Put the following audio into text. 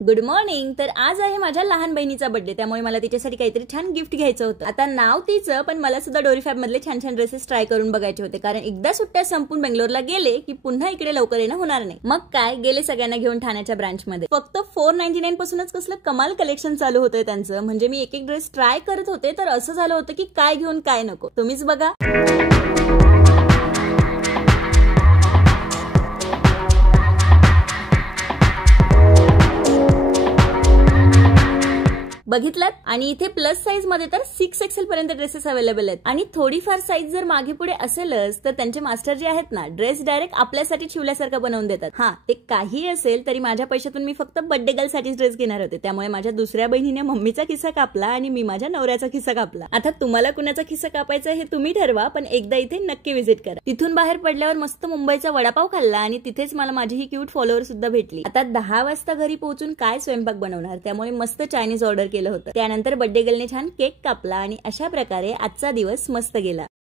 Good morning. तर आज आहे माझ्या लहान बहिणीचा बर्थडे, त्यामुळे मला तिच्यासाठी काहीतरी छान गिफ्ट घ्यायचं होतं। आता नाव तिचं, पण मला सुद्धा डोरी फॅब मधले छान छान ड्रेसेस ट्राय करून बघायचे होते, कारण एकदा सुट्ट्या संपून बेंगलोरला गेले की पुन्हा इकडे लवकर येणं होणार नाही। मग काय, गेले सगळ्यांना घेऊन ठाण्याच्या ब्रांच मध्ये। फक्त 499 पासूनच कसलं कमाल कलेक्शन चालू होतंय त्यांचं। म्हणजे मी एक एक ड्रेस ट्राय करत होते, तर असं झालं होतं की काय घेऊन काय नको, तुम्हीच बघा। बघितलात, आणि इथे प्लस साईज मध्ये तर 6XL पर्यंत ड्रेसेस अवेलेबल आहेत। आणि थोडीफार साईज जर मागे पुढे असेलच तर त्यांचे मास्टर जे आहेत ना, ड्रेस डायरेक्ट आपल्यासाठी शिवल्यासारखं बनवून देतात। हा, ते काही असेल तरी माझ्या पैशातून मी फक्त बर्थडे गर्ल साठीच ड्रेस घेणार होते, त्यामुळे माझ्या दुसऱ्या बहिणीने मम्मीचा खिस्सा कापला आणि मी माझ्या नवऱ्याचा खिस्सा कापला। आता तुम्हाला कुणाचा खिस्सा कापायचा हे तुम्ही ठरवा, पण एकदा इथे नक्की व्हिजिट करा। तिथून बाहेर पडल्यावर मस्त मुंबईचा वडापाव खाल्ला आणि तिथेच मला माझी ही क्यूट फॉलोअर सुद्धा भेटली। आता 10 वाजता घरी पोहोचून काय स्वयंपाक बनवणार, त्यामुळे मस्त चायनीज ऑर्डर केलं होतं। त्यानंतर बर्थडे गर्लने छान केक कापला आणि अशा प्रकारे आजचा दिवस मस्त गेला।